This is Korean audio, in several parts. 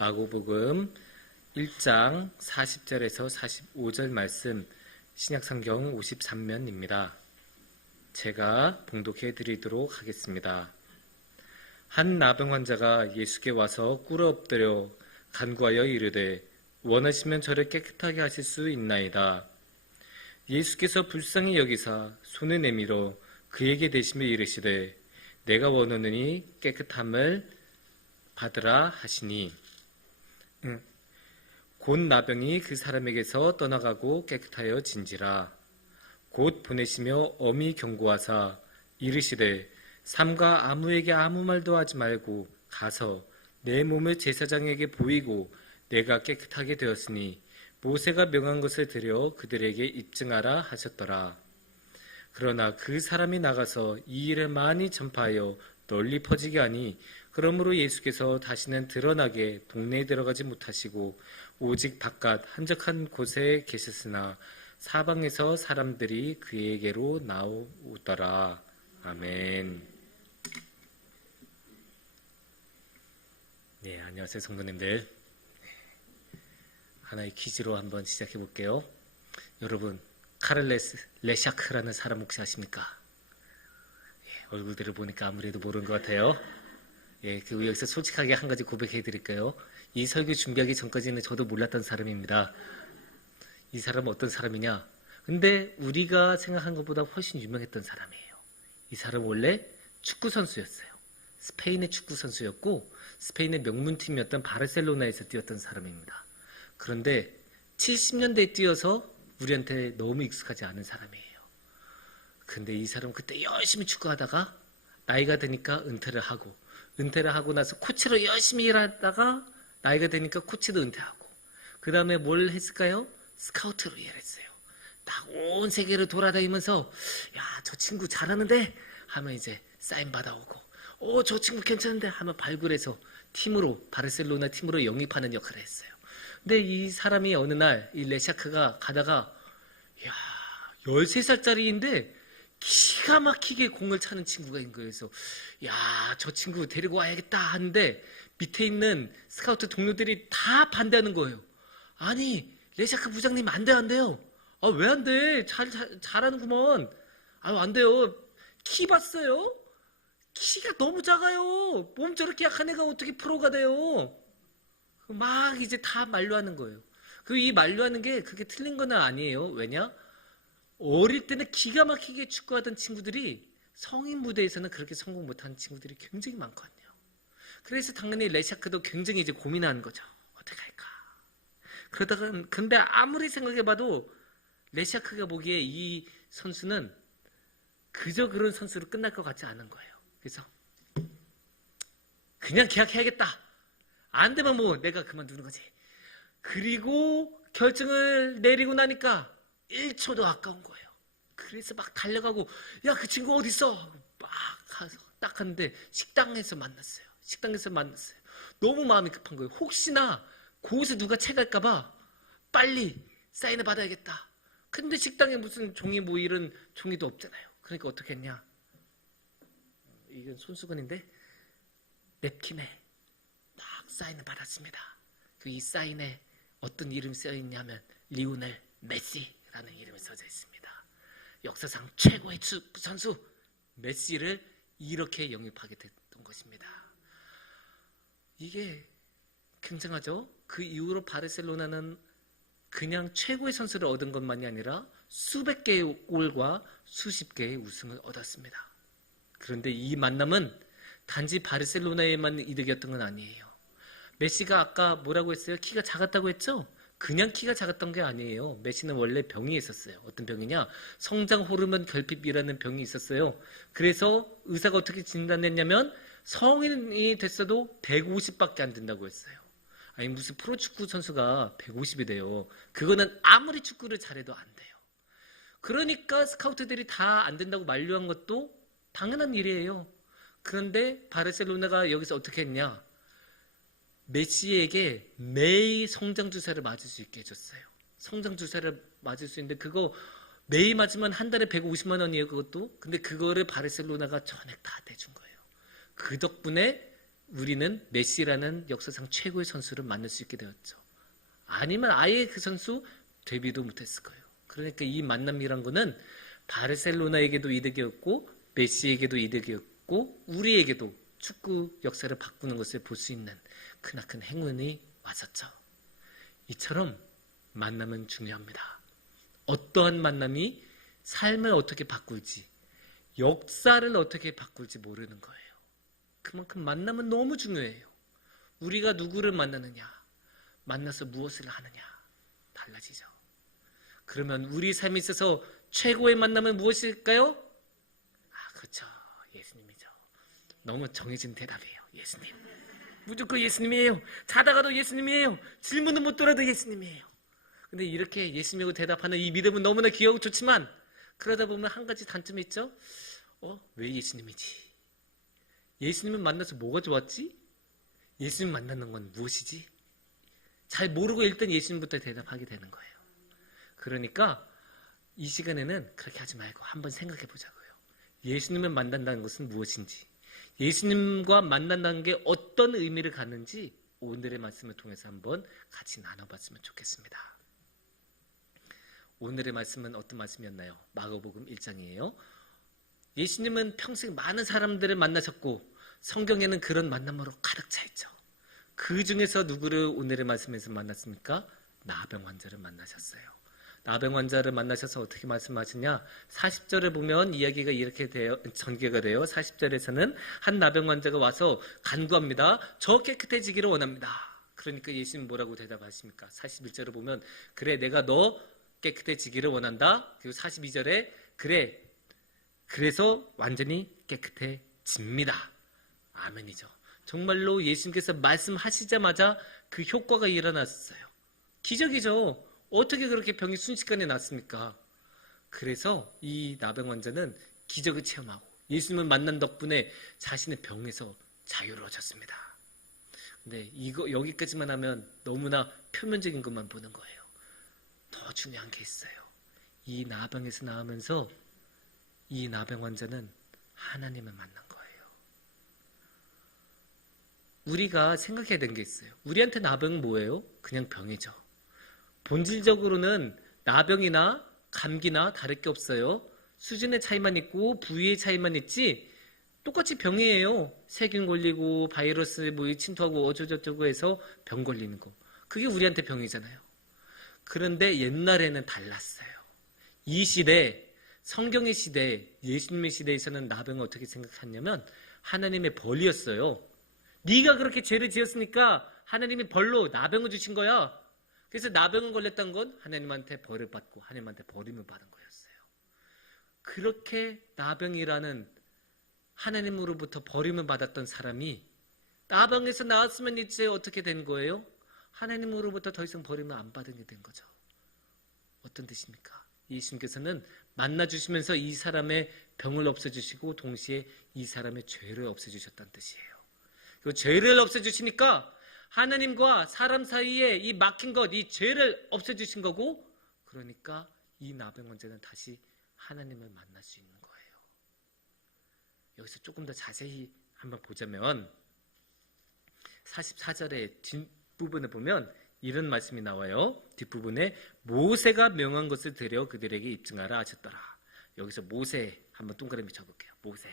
마고복음 1장 40절에서 45절 말씀 신약성경 53면입니다. 제가 봉독해 드리도록 하겠습니다. 한 나병 환자가 예수께 와서 꿇어 엎드려 간구하여 이르되 원하시면 저를 깨끗하게 하실 수 있나이다. 예수께서 불쌍히 여기사 손을 내밀어 그에게 대시며 이르시되 내가 원하노니 깨끗함을 받으라 하시니 곧 나병이 그 사람에게서 떠나가고 깨끗하여 진지라. 곧 보내시며 엄히 경고하사 이르시되 삼가 아무에게 아무 말도 하지 말고 가서 내 몸을 제사장에게 보이고 내가 깨끗하게 되었으니 모세가 명한 것을 들여 그들에게 입증하라 하셨더라. 그러나 그 사람이 나가서 이 일을 많이 전파하여 널리 퍼지게 하니 그러므로 예수께서 다시는 드러나게 동네에 들어가지 못하시고 오직 바깥 한적한 곳에 계셨으나 사방에서 사람들이 그에게로 나오더라. 아멘. 네, 안녕하세요 성도님들. 하나의 퀴즈로 한번 시작해 볼게요. 여러분, 카를 레샤크라는 사람 혹시 아십니까? 예, 얼굴들을 보니까 아무래도 모르는 것 같아요. 예, 그 여기서 솔직하게 한 가지 고백해 드릴까요? 이 설교 준비하기 전까지는 저도 몰랐던 사람입니다. 이 사람은 어떤 사람이냐? 근데 우리가 생각한 것보다 훨씬 유명했던 사람이에요. 이 사람은 원래 축구 선수였어요. 스페인의 축구 선수였고 스페인의 명문팀이었던 바르셀로나에서 뛰었던 사람입니다. 그런데 70년대에 뛰어서 우리한테 너무 익숙하지 않은 사람이에요. 근데 이 사람은 그때 열심히 축구하다가 나이가 드니까 은퇴를 하고 나서 코치로 열심히 일하다가 나이가 되니까 코치도 은퇴하고 그 다음에 뭘 했을까요? 스카우트로 일했어요. 딱 온 세계를 돌아다니면서 야, 저 친구 잘하는데 하면 이제 사인 받아오고 저 친구 괜찮은데 하면 발굴해서 팀으로 바르셀로나 팀으로 영입하는 역할을 했어요. 근데 이 사람이 어느 날 이 레샤크가 가다가 야, 13살짜리인데 기가 막히게 공을 차는 친구가 있는 거예요. 그래서 야, 저 친구 데리고 와야겠다 하는데 밑에 있는 스카우트 동료들이 다 반대하는 거예요. 아니, 레샤크 부장님 안 돼요. 아, 왜 안 돼? 잘하는구먼. 아, 안 돼요. 키 봤어요? 키가 너무 작아요. 몸 저렇게 약한 애가 어떻게 프로가 돼요? 막 이제 다 만류하는 거예요. 그리고 이 만류하는 게 그게 틀린 건 아니에요. 왜냐? 어릴 때는 기가 막히게 축구하던 친구들이 성인 무대에서는 그렇게 성공 못하는 친구들이 굉장히 많거든요. 그래서 당연히 레샤크도 굉장히 이제 고민하는 거죠. 어떻게 할까? 그러다가 근데 아무리 생각해봐도 레샤크가 보기에 이 선수는 그저 그런 선수로 끝날 것 같지 않은 거예요. 그래서 그냥 계약해야겠다. 안 되면 뭐 내가 그만두는 거지. 그리고 결정을 내리고 나니까 1초도 아까운 거예요. 그래서 막 달려가고 야, 그 친구 어디 있어? 막 가서 딱 갔는데 식당에서 만났어요. 너무 마음이 급한 거예요. 혹시나 거기서 누가 채갈까 봐 빨리 사인을 받아야겠다. 근데 식당에 무슨 종이 뭐 이런 종이도 없잖아요. 그러니까 어떻게 했냐? 이건 손수건인데 냅킨에 딱 사인을 받았습니다. 이 사인에 어떤 이름이 써있냐면 리오넬 메시라는 이름이 써져 있습니다. 역사상 최고의 축구 선수 메시를 이렇게 영입하게 됐던 것입니다. 이게 굉장하죠? 그 이후로 바르셀로나는 그냥 최고의 선수를 얻은 것만이 아니라 수백 개의 골과 수십 개의 우승을 얻었습니다. 그런데 이 만남은 단지 바르셀로나에만 이득이었던 건 아니에요. 메시가 아까 뭐라고 했어요? 키가 작았다고 했죠? 그냥 키가 작았던 게 아니에요. 메시는 원래 병이 있었어요. 어떤 병이냐? 성장 호르몬 결핍이라는 병이 있었어요. 그래서 의사가 어떻게 진단했냐면 성인이 됐어도 150밖에 안 된다고 했어요. 아니 무슨 프로축구 선수가 150이 돼요. 그거는 아무리 축구를 잘해도 안 돼요. 그러니까 스카우트들이 다 안 된다고 만류한 것도 당연한 일이에요. 그런데 바르셀로나가 여기서 어떻게 했냐? 메시에게 매일 성장주사를 맞을 수 있게 해줬어요. 성장주사를 맞을 수 있는데 그거 매일 맞으면 한 달에 150만 원이에요. 그것도. 근데 그거를 바르셀로나가 전액 다 대준 거예요. 그 덕분에 우리는 메시라는 역사상 최고의 선수를 만날 수 있게 되었죠. 아니면 아예 그 선수 데뷔도 못했을 거예요. 그러니까 이 만남이란 거는 바르셀로나에게도 이득이었고 메시에게도 이득이었고 우리에게도 축구 역사를 바꾸는 것을 볼 수 있는 크나큰 행운이 왔었죠. 이처럼 만남은 중요합니다. 어떠한 만남이 삶을 어떻게 바꿀지, 역사를 어떻게 바꿀지 모르는 거예요. 그만큼 만남은 너무 중요해요. 우리가 누구를 만나느냐, 만나서 무엇을 하느냐 달라지죠. 그러면 우리 삶에 있어서 최고의 만남은 무엇일까요? 그렇죠. 예수님이죠. 너무 정해진 대답이에요. 예수님. 무조건 예수님이에요. 자다가도 예수님이에요. 질문은 못 들어도 예수님이에요. 근데 이렇게 예수님이라고 대답하는 이 믿음은 너무나 귀하고 좋지만 그러다 보면 한 가지 단점이 있죠. 왜 예수님이지? 예수님을 만나서 뭐가 좋았지? 예수님 만나는 건 무엇이지? 잘 모르고 일단 예수님부터 대답하게 되는 거예요. 그러니까 이 시간에는 그렇게 하지 말고 한번 생각해 보자고요. 예수님을 만난다는 것은 무엇인지, 예수님과 만난다는 게 어떤 의미를 갖는지 오늘의 말씀을 통해서 한번 같이 나눠봤으면 좋겠습니다. 오늘의 말씀은 어떤 말씀이었나요? 마가복음 1장이에요. 예수님은 평생 많은 사람들을 만나셨고 성경에는 그런 만남으로 가득 차 있죠. 그 중에서 누구를 오늘의 말씀에서 만났습니까? 나병 환자를 만나셨어요. 나병 환자를 만나셔서 어떻게 말씀하시냐? 40절을 보면 이야기가 이렇게 전개가 돼요. 40절에서는 한 나병 환자가 와서 간구합니다. 저 깨끗해지기를 원합니다. 그러니까 예수님 뭐라고 대답하십니까? 41절을 보면 그래 내가 너 깨끗해지기를 원한다. 그리고 42절에 그래 그래서 완전히 깨끗해집니다. 아멘이죠. 정말로 예수님께서 말씀하시자마자 그 효과가 일어났어요. 기적이죠. 어떻게 그렇게 병이 순식간에 났습니까? 그래서 이 나병 환자는 기적을 체험하고 예수님을 만난 덕분에 자신의 병에서 자유로워졌습니다. 근데 여기까지만 하면 너무나 표면적인 것만 보는 거예요. 더 중요한 게 있어요. 이 나병에서 나오면서 이 나병 환자는 하나님을 만난 거예요. 우리가 생각해야 되는 게 있어요. 우리한테 나병은 뭐예요? 그냥 병이죠. 본질적으로는 나병이나 감기나 다를 게 없어요. 수준의 차이만 있고 부위의 차이만 있지 똑같이 병이에요. 세균 걸리고 바이러스 침투하고 어쩌고저쩌고 해서 병 걸리는 거. 그게 우리한테 병이잖아요. 그런데 옛날에는 달랐어요. 이 시대, 성경의 시대, 예수님의 시대에서는 나병을 어떻게 생각했냐면 하나님의 벌이었어요. 네가 그렇게 죄를 지었으니까 하나님이 벌로 나병을 주신 거야. 그래서 나병을 걸렸던 건 하나님한테 벌을 받고 하나님한테 버림을 받은 거였어요. 그렇게 나병이라는 하나님으로부터 버림을 받았던 사람이 나병에서 나왔으면 이제 어떻게 된 거예요? 하나님으로부터 더 이상 버림을 안 받은 게 된 거죠. 어떤 뜻입니까? 예수님께서는 만나주시면서 이 사람의 병을 없애주시고 동시에 이 사람의 죄를 없애주셨다는 뜻이에요. 그 죄를 없애주시니까 하나님과 사람 사이에 이 막힌 것, 이 죄를 없애주신 거고 그러니까 이 나병 환자는 다시 하나님을 만날 수 있는 거예요. 여기서 조금 더 자세히 한번 보자면 44절의 뒷부분을 보면 이런 말씀이 나와요. 뒷부분에 모세가 명한 것을 들여 그들에게 입증하라 하셨더라. 여기서 모세 한번 동그라미 쳐볼게요. 모세.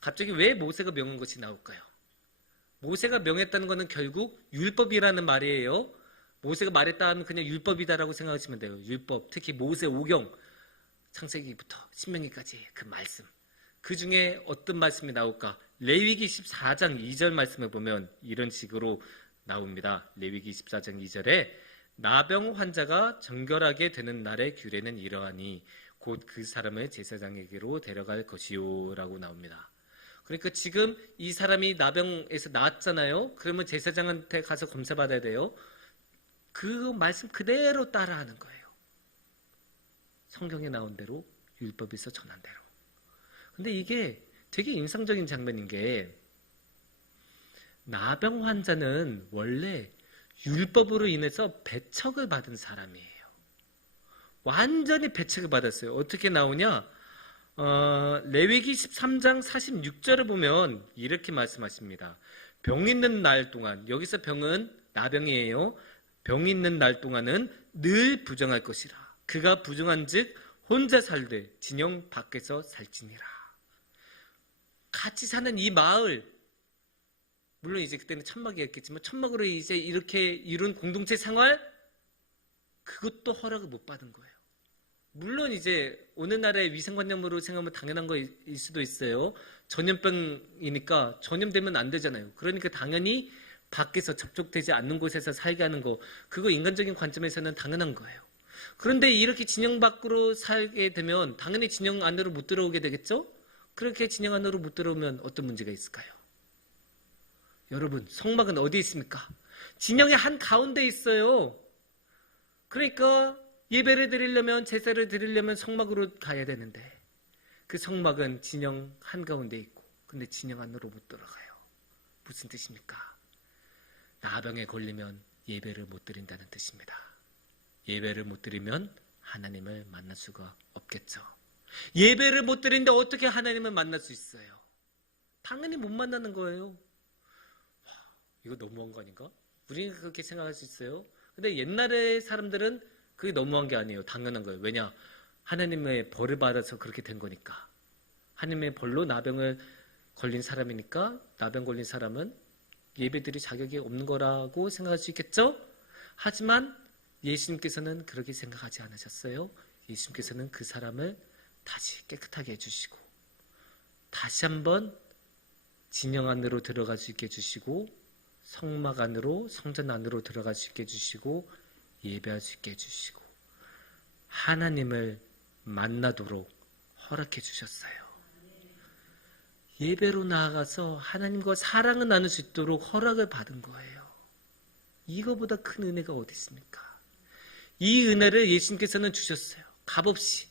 갑자기 왜 모세가 명한 것이 나올까요? 모세가 명했다는 것은 결국 율법이라는 말이에요. 모세가 말했다 하면 그냥 율법이다라고 생각하시면 돼요. 율법, 특히 모세 오경, 창세기부터 신명기까지 그 말씀. 그 중에 어떤 말씀이 나올까? 레위기 14장 2절 말씀을 보면 이런 식으로 나옵니다. 레위기 14장 2절에 나병 환자가 정결하게 되는 날의 규례는 이러하니 곧 그 사람을 제사장에게로 데려갈 것이요 라고 나옵니다. 그러니까 지금 이 사람이 나병에서 나았잖아요. 그러면 제사장한테 가서 검사받아야 돼요. 그 말씀 그대로 따라하는 거예요. 성경에 나온 대로 율법에서 전한 대로. 근데 이게 되게 인상적인 장면인 게 나병 환자는 원래 율법으로 인해서 배척을 받은 사람이에요. 완전히 배척을 받았어요. 어떻게 나오냐? 레위기 13장 46절을 보면 이렇게 말씀하십니다. 병 있는 날 동안, 여기서 병은 나병이에요. 병 있는 날 동안은 늘 부정할 것이라. 그가 부정한즉 혼자 살되 진영 밖에서 살지니라. 같이 사는 이 마을, 물론 이제 그때는 천막이었겠지만 천막으로 이제 이렇게 이룬 공동체 생활, 그것도 허락을 못 받은 거예요. 물론 이제 오늘날의 위생관념으로 생각하면 당연한 거일 수도 있어요. 전염병이니까 전염되면 안 되잖아요. 그러니까 당연히 밖에서 접촉되지 않는 곳에서 살게 하는 거, 그거 인간적인 관점에서는 당연한 거예요. 그런데 이렇게 진영 밖으로 살게 되면 당연히 진영 안으로 못 들어오게 되겠죠? 그렇게 진영 안으로 못 들어오면 어떤 문제가 있을까요? 여러분, 성막은 어디에 있습니까? 진영의 한 가운데 있어요. 그러니까 예배를 드리려면, 제사를 드리려면 성막으로 가야 되는데 그 성막은 진영 한가운데 있고 근데 진영 안으로 못 들어가요. 무슨 뜻입니까? 나병에 걸리면 예배를 못 드린다는 뜻입니다. 예배를 못 드리면 하나님을 만날 수가 없겠죠. 예배를 못 드리는데 어떻게 하나님을 만날 수 있어요? 당연히 못 만나는 거예요. 이거 너무한 거 아닌가? 우리는 그렇게 생각할 수 있어요. 근데 옛날의 사람들은 그게 너무한 게 아니에요. 당연한 거예요. 왜냐? 하나님의 벌을 받아서 그렇게 된 거니까. 하나님의 벌로 나병을 걸린 사람이니까 나병 걸린 사람은 예배드릴 자격이 없는 거라고 생각할 수 있겠죠? 하지만 예수님께서는 그렇게 생각하지 않으셨어요. 예수님께서는 그 사람을 다시 깨끗하게 해주시고 다시 한번 진영 안으로 들어갈 수 있게 해주시고 성막 안으로, 성전 안으로 들어갈 수 있게 해주시고 예배할 수 있게 해주시고 하나님을 만나도록 허락해 주셨어요. 예배로 나아가서 하나님과 사랑을 나눌 수 있도록 허락을 받은 거예요. 이거보다 큰 은혜가 어디 있습니까? 이 은혜를 예수님께서는 주셨어요. 값없이.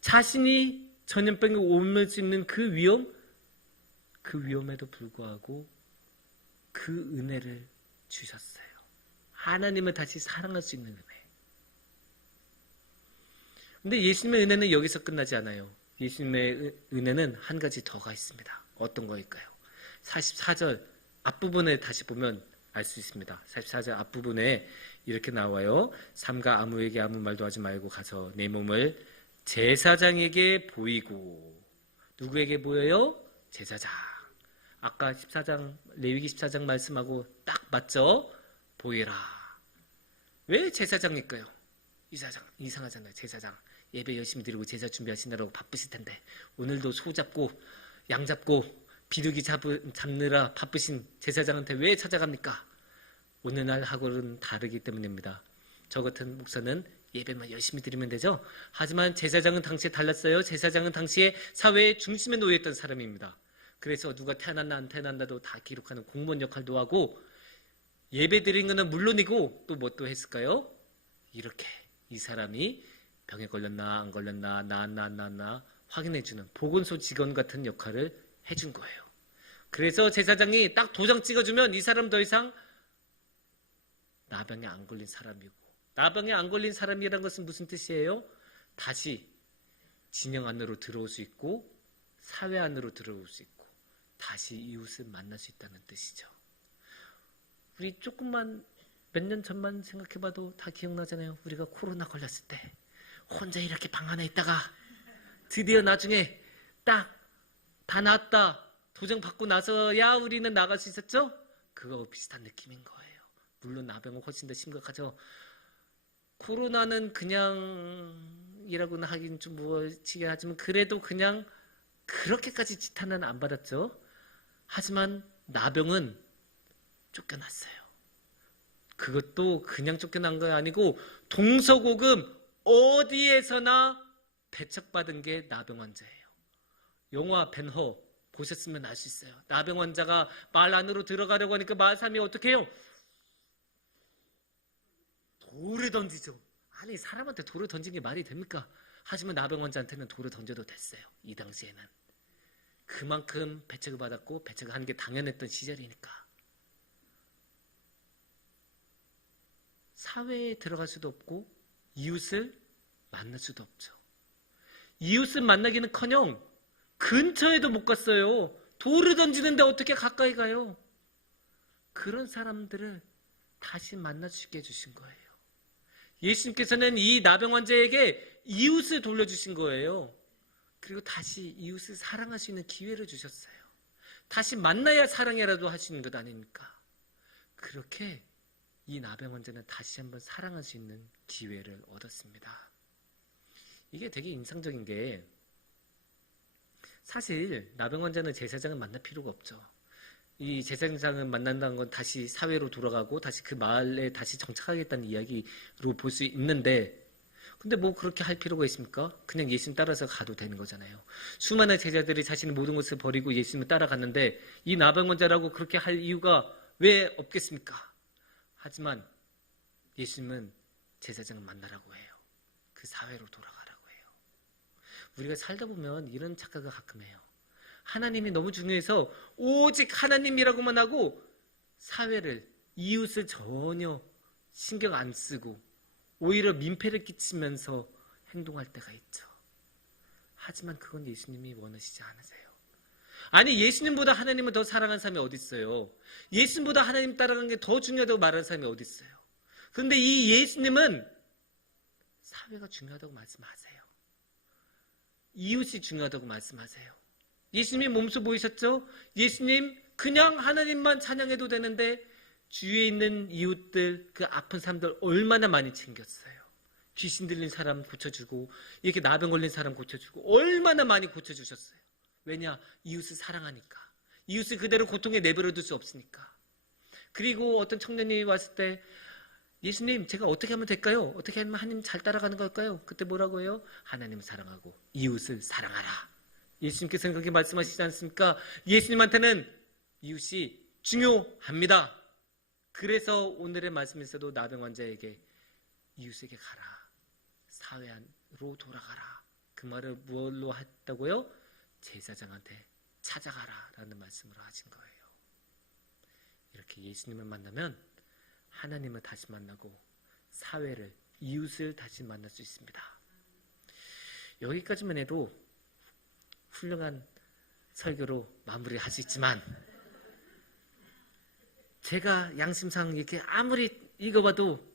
자신이 전염병에 옮을 수 있는 그 위험에도 불구하고 그 은혜를 주셨어요. 하나님을 다시 사랑할 수 있는 은혜. 근데 예수님의 은혜는 여기서 끝나지 않아요. 예수님의 은혜는 한 가지 더가 있습니다. 어떤 거일까요? 44절 앞부분에 다시 보면 알 수 있습니다. 44절 앞부분에 이렇게 나와요. 삼가 아무에게 아무 말도 하지 말고 가서 내 몸을 제사장에게 보이고. 누구에게 보여요? 제사장. 아까 14장 레위기 14장 말씀하고 딱 맞죠? 보이라. 왜 제사장일까요? 이상하잖아요. 제사장 예배 열심히 드리고 제사 준비하시느라고 바쁘실 텐데 오늘도 소 잡고 양 잡고 비둘기 잡느라 바쁘신 제사장한테 왜 찾아갑니까? 오늘날 하고는 다르기 때문입니다. 저 같은 목사는 예배만 열심히 드리면 되죠. 하지만 제사장은 당시에 달랐어요. 제사장은 당시에 사회의 중심에 놓여있던 사람입니다. 그래서 누가 태어났나 안 태어났나도 다 기록하는 공무원 역할도 하고 예배 드린 것은 물론이고 또 뭐 또 했을까요? 이렇게 이 사람이 병에 걸렸나 안 걸렸나 나았나 안 나았나 확인해주는 보건소 직원 같은 역할을 해준 거예요. 그래서 제사장이 딱 도장 찍어주면 이 사람 더 이상 나병에 안 걸린 사람이고, 나병에 안 걸린 사람이라는 것은 무슨 뜻이에요? 다시 진영 안으로 들어올 수 있고 사회 안으로 들어올 수 있고 다시 이웃을 만날 수 있다는 뜻이죠. 우리 조금만 몇 년 전만 생각해봐도 다 기억나잖아요. 우리가 코로나 걸렸을 때 혼자 이렇게 방 안에 있다가 드디어 나중에 딱 다 나았다 도장 받고 나서야 우리는 나갈 수 있었죠? 그거 비슷한 느낌인 거예요. 물론 나병은 훨씬 더 심각하죠. 코로나는 그냥 이라고는 하긴 좀 무엇이게 하지만 그래도 그냥 그렇게까지 지탄은 안 받았죠. 하지만 나병은 쫓겨났어요. 그것도 그냥 쫓겨난 거 아니고 동서고금 어디에서나 배척받은 게 나병 환자예요. 영화 벤허 보셨으면 알 수 있어요. 나병 환자가 마을 안으로 들어가려고 하니까 마을 사람이 어떻게 해요? 돌을 던지죠. 아니 사람한테 돌을 던진 게 말이 됩니까? 하지만 나병 환자한테는 돌을 던져도 됐어요. 이 당시에는. 그만큼 배척을 받았고 배척을 하는 게 당연했던 시절이니까. 사회에 들어갈 수도 없고 이웃을 만날 수도 없죠. 이웃을 만나기는커녕 근처에도 못 갔어요. 돌을 던지는데 어떻게 가까이 가요? 그런 사람들을 다시 만나주시게 해주신 거예요. 예수님께서는 이 나병 환자에게 이웃을 돌려주신 거예요. 그리고 다시 이웃을 사랑할 수 있는 기회를 주셨어요. 다시 만나야 사랑이라도 할 수 있는 것 아닙니까? 그렇게 이 나병 환자는 다시 한번 사랑할 수 있는 기회를 얻었습니다. 이게 되게 인상적인 게, 사실 나병 환자는 제사장을 만날 필요가 없죠. 이 제사장을 만난다는 건 다시 사회로 돌아가고 다시 그 마을에 다시 정착하겠다는 이야기로 볼 수 있는데, 근데 뭐 그렇게 할 필요가 있습니까? 그냥 예수님 따라서 가도 되는 거잖아요. 수많은 제자들이 자신의 모든 것을 버리고 예수님을 따라갔는데 이 나병 환자라고 그렇게 할 이유가 왜 없겠습니까? 하지만 예수님은 제사장을 만나라고 해요. 그 사회로 돌아가라고 해요. 우리가 살다 보면 이런 착각을 가끔 해요. 하나님이 너무 중요해서 오직 하나님이라고만 하고 사회를, 이웃을 전혀 신경 안 쓰고 오히려 민폐를 끼치면서 행동할 때가 있죠. 하지만 그건 예수님이 원하시지 않으세요. 아니, 예수님보다 하나님을 더 사랑하는 사람이 어디 있어요? 예수님보다 하나님 따라가는 게 더 중요하다고 말하는 사람이 어디 있어요? 그런데 이 예수님은 사회가 중요하다고 말씀하세요. 이웃이 중요하다고 말씀하세요. 예수님이 몸소 보이셨죠? 예수님 그냥 하나님만 찬양해도 되는데 주위에 있는 이웃들, 그 아픈 사람들 얼마나 많이 챙겼어요. 귀신 들린 사람 고쳐주고 이렇게 나병 걸린 사람 고쳐주고 얼마나 많이 고쳐주셨어요. 왜냐? 이웃을 사랑하니까. 이웃을 그대로 고통에 내버려둘 수 없으니까. 그리고 어떤 청년이 왔을 때 예수님 제가 어떻게 하면 될까요? 어떻게 하면 하나님 잘 따라가는 걸까요? 그때 뭐라고 해요? 하나님 사랑하고 이웃을 사랑하라. 예수님께서는 그렇게 말씀하시지 않습니까? 예수님한테는 이웃이 중요합니다. 그래서 오늘의 말씀에서도 나병 환자에게 이웃에게 가라. 사회 안으로 돌아가라. 그 말을 무엇로 했다고요? 제사장한테 찾아가라 라는 말씀으로 하신 거예요. 이렇게 예수님을 만나면 하나님을 다시 만나고 사회를, 이웃을 다시 만날 수 있습니다. 여기까지만 해도 훌륭한 설교로 마무리할 수 있지만 제가 양심상 이렇게 아무리 읽어봐도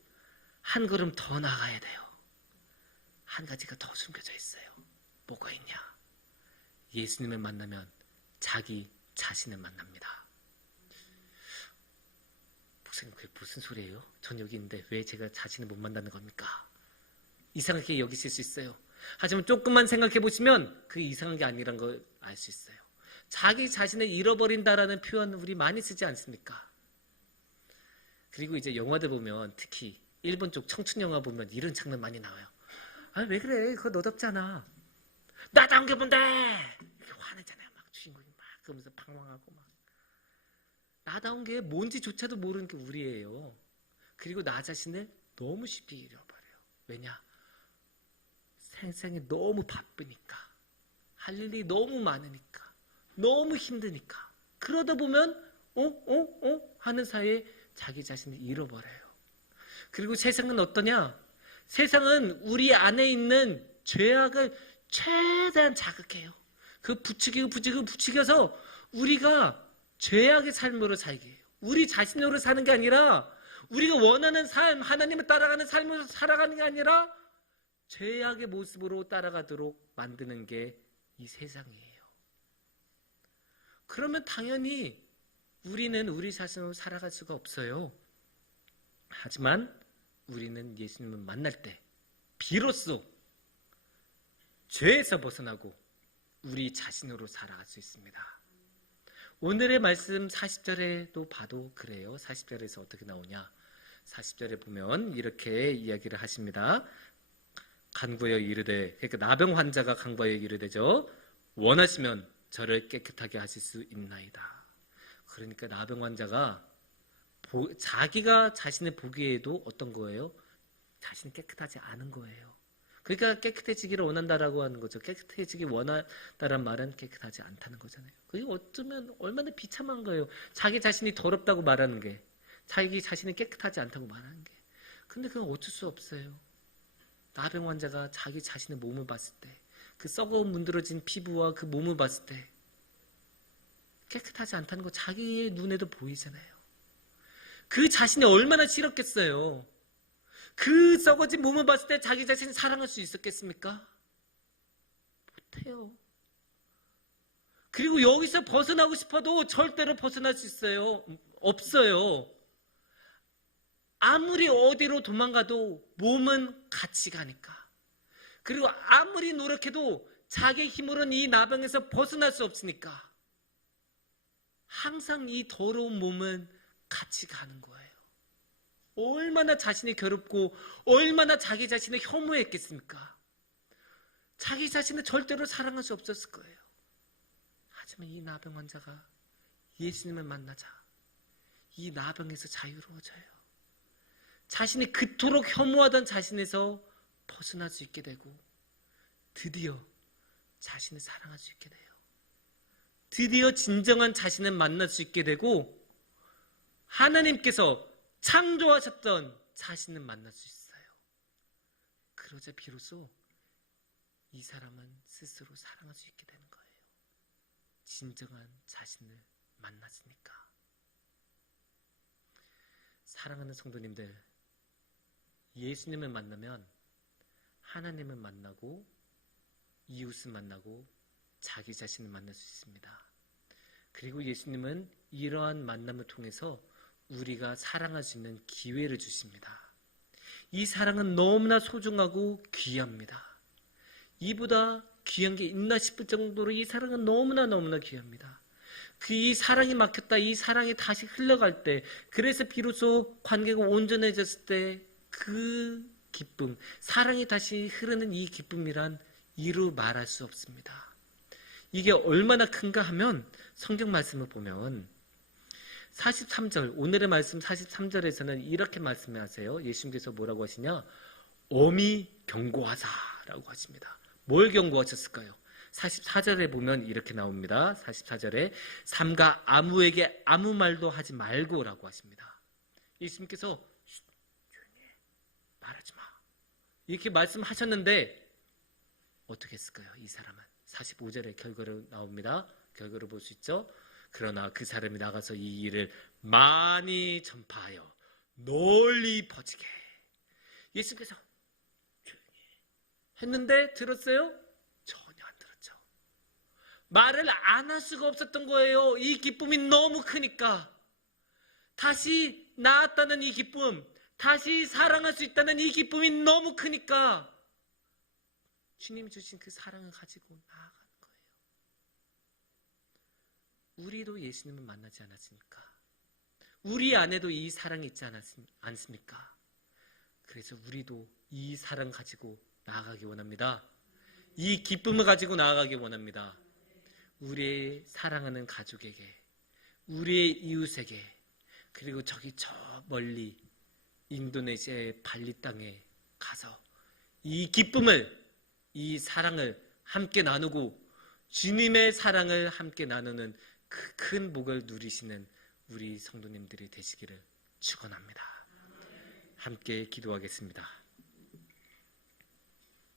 한 걸음 더 나가야 돼요. 한 가지가 더 숨겨져 있어요. 뭐가 있냐? 예수님을 만나면 자기 자신을 만납니다. 목사님 그게 무슨 소리예요? 전 여기 있는데 왜 제가 자신을 못 만나는 겁니까? 이상하게 여기실 수 있어요. 하지만 조금만 생각해 보시면 그 이상한 게 아니란 걸 알 수 있어요. 자기 자신을 잃어버린다라는 표현 우리 많이 쓰지 않습니까? 그리고 이제 영화들 보면 특히 일본 쪽 청춘 영화 보면 이런 장면 많이 나와요. 아, 왜 그래? 그거 너답잖아. 나다운 게 뭔데? 이렇게 화내잖아요. 막 주인공이 막 그러면서 방황하고 막. 나다운 게 뭔지조차도 모르는 게 우리예요. 그리고 나 자신을 너무 쉽게 잃어버려요. 왜냐? 생생이 너무 바쁘니까. 할 일이 너무 많으니까. 너무 힘드니까. 그러다 보면 하는 사이에 자기 자신을 잃어버려요. 그리고 세상은 어떠냐? 세상은 우리 안에 있는 죄악을 최대한 자극해요. 그 부추겨서 우리가 죄악의 삶으로 살게 해요. 우리 자신으로 사는 게 아니라 우리가 원하는 삶, 하나님을 따라가는 삶으로 살아가는 게 아니라 죄악의 모습으로 따라가도록 만드는 게 이 세상이에요. 그러면 당연히 우리는 우리 자신으로 살아갈 수가 없어요. 하지만 우리는 예수님을 만날 때 비로소 죄에서 벗어나고 우리 자신으로 살아갈 수 있습니다. 오늘의 말씀 40절에도 봐도 그래요. 40절에서 어떻게 나오냐? 40절에 보면 이렇게 이야기를 하십니다. 간구하여 이르되, 그러니까 나병 환자가 간구하여 이르되죠. 원하시면 저를 깨끗하게 하실 수 있나이다. 그러니까 나병 환자가 자기가 자신을 보기에도 어떤 거예요? 자신이 깨끗하지 않은 거예요. 그러니까 깨끗해지기를 원한다라고 하는 거죠. 깨끗해지기 원한다란 말은 깨끗하지 않다는 거잖아요. 그게 어쩌면 얼마나 비참한 거예요. 자기 자신이 더럽다고 말하는 게, 자기 자신이 깨끗하지 않다고 말하는 게. 근데 그건 어쩔 수 없어요. 나병 환자가 자기 자신의 몸을 봤을 때, 그 썩어 문드러진 피부와 그 몸을 봤을 때 깨끗하지 않다는 거 자기의 눈에도 보이잖아요. 그 자신이 얼마나 싫었겠어요. 그 썩어진 몸을 봤을 때 자기 자신을 사랑할 수 있었겠습니까? 못해요. 그리고 여기서 벗어나고 싶어도 절대로 벗어날 수 있어요? 없어요. 아무리 어디로 도망가도 몸은 같이 가니까. 그리고 아무리 노력해도 자기 힘으로는 이 나병에서 벗어날 수 없으니까 항상 이 더러운 몸은 같이 가는 거예요. 얼마나 자신이 괴롭고 얼마나 자기 자신을 혐오했겠습니까? 자기 자신을 절대로 사랑할 수 없었을 거예요. 하지만 이 나병 환자가 예수님을 만나자 이 나병에서 자유로워져요. 자신이 그토록 혐오하던 자신에서 벗어날 수 있게 되고 드디어 자신을 사랑할 수 있게 돼요. 드디어 진정한 자신을 만날 수 있게 되고 하나님께서 창조하셨던 자신을 만날 수 있어요. 그러자 비로소 이 사람은 스스로 사랑할 수 있게 되는 거예요. 진정한 자신을 만났으니까. 사랑하는 성도님들, 예수님을 만나면 하나님을 만나고 이웃을 만나고 자기 자신을 만날 수 있습니다. 그리고 예수님은 이러한 만남을 통해서 우리가 사랑할 수 있는 기회를 주십니다. 이 사랑은 너무나 소중하고 귀합니다. 이보다 귀한 게 있나 싶을 정도로 이 사랑은 너무나 귀합니다. 이 사랑이 막혔다, 이 사랑이 다시 흘러갈 때, 그래서 비로소 관계가 온전해졌을 때 그 기쁨, 사랑이 다시 흐르는 이 기쁨이란 이루 말할 수 없습니다. 이게 얼마나 큰가 하면 성경 말씀을 보면 43절, 오늘의 말씀 43절에서는 이렇게 말씀하세요. 예수님께서 뭐라고 하시냐? 엄히 경고하사라고 하십니다. 뭘 경고하셨을까요? 44절에 보면 이렇게 나옵니다. 44절에 삼가 아무에게 아무 말도 하지 말고라고 하십니다. 예수님께서 조용히 해, 말하지 마, 이렇게 말씀하셨는데 어떻게 했을까요? 이 사람은 45절에 결과로 나옵니다. 결과를 볼 수 있죠. 그러나 그 사람이 나가서 이 일을 많이 전파하여 널리 퍼지게. 예수께서 조용히 했는데 들었어요? 전혀 안 들었죠. 말을 안 할 수가 없었던 거예요. 이 기쁨이 너무 크니까. 다시 나았다는 이 기쁨, 다시 사랑할 수 있다는 이 기쁨이 너무 크니까 주님이 주신 그 사랑을 가지고 나아가는 거예요. 우리도 예수님을 만나지 않았습니까? 우리 안에도 이 사랑이 있지 않습니까? 그래서 우리도 이 사랑 가지고 나아가기 원합니다. 이 기쁨을 가지고 나아가기 원합니다. 우리의 사랑하는 가족에게, 우리의 이웃에게, 그리고 저기 저 멀리 인도네시아의 발리 땅에 가서 이 기쁨을, 이 사랑을 함께 나누고 주님의 사랑을 함께 나누는 그 큰 복을 누리시는 우리 성도님들이 되시기를 축원합니다. 함께 기도하겠습니다.